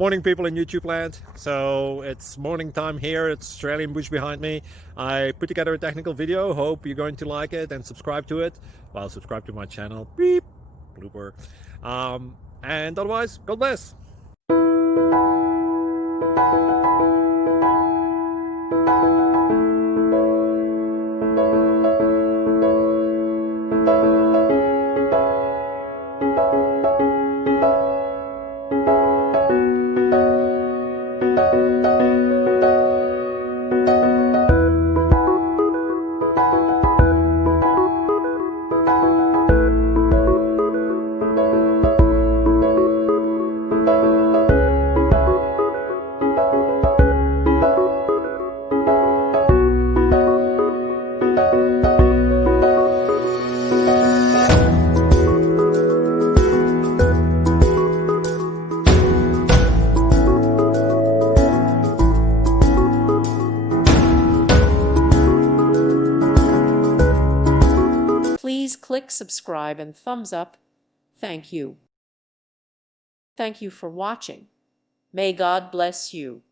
Morning, people in YouTube land. So it's morning time here. It's Australian bush behind me. I put together a technical video. Hope you're going to like it and subscribe to it. Well, subscribe to my channel. Beep. Blooper. And otherwise, God bless. Please click subscribe and thumbs up. Thank you. Thank you for watching. May God bless you.